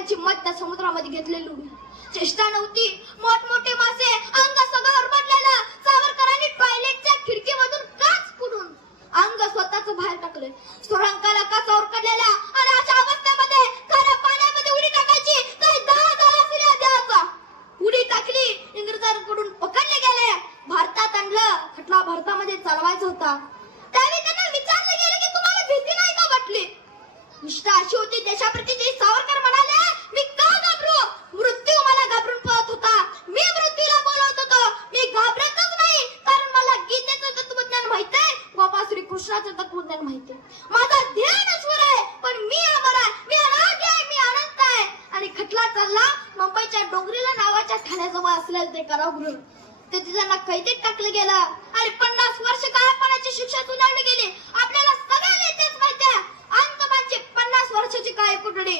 त्यांची मत त्या समुद्रामध्ये घेतलेली उडी चेष्टा नव्हती. मोठमोठे मासे, अंग सगळं ओरबडलेलं. सावरकरांनी टॉयलेटच्या खिडकीमधून काच फुडून अंग स्वतःच बाहेर टाकले. सुरंगाला काचा ओरकडलेल्या आणि अशा अवस्थेमध्ये खाऱ्या पाण्यामध्ये उडी टाकायची. काही 10,000 फिर्या द्यायचा. उडी टाकली, इंग्रजांकडून पकडले गेले. भारतात आणलं. खटला भारतामध्ये चालवायचा होता. त्यावेळी त्यांना विचारले गेले की तुम्हाला भीती नाही का वाटली? निष्ठा अशी होती देशाप्रती जी सावरकर म्हणाले, मी का घाबरू? मृत्यू मला घाबरून पळत होता. मी मृत्यूला बोलवत होतो. मी घाबरतच नाही, कारण मला गीतेचं तत्वज्ञान माहित आहे, बाबा श्रीकृष्णाचं तत्वज्ञान माहित आहे. माझा ध्येय नश्वर आहे, पण मी अमर आहे, मी अनादी आहे, मी अनंत आहे. आणि खटला चालला मुंबईच्या डोंगरीला नावाच्या ठाण्याजवळ असलेलं ते कारागृह. ते त्यांना कैदेत टाकलं गेलं आणि 50 वर्ष काळपणाची शिक्षा सुनावली गेली. आपल्याला सगळ्यांना तेच माहिती आहे, अंतमानची 50 वर्षाची काळी कुठडी.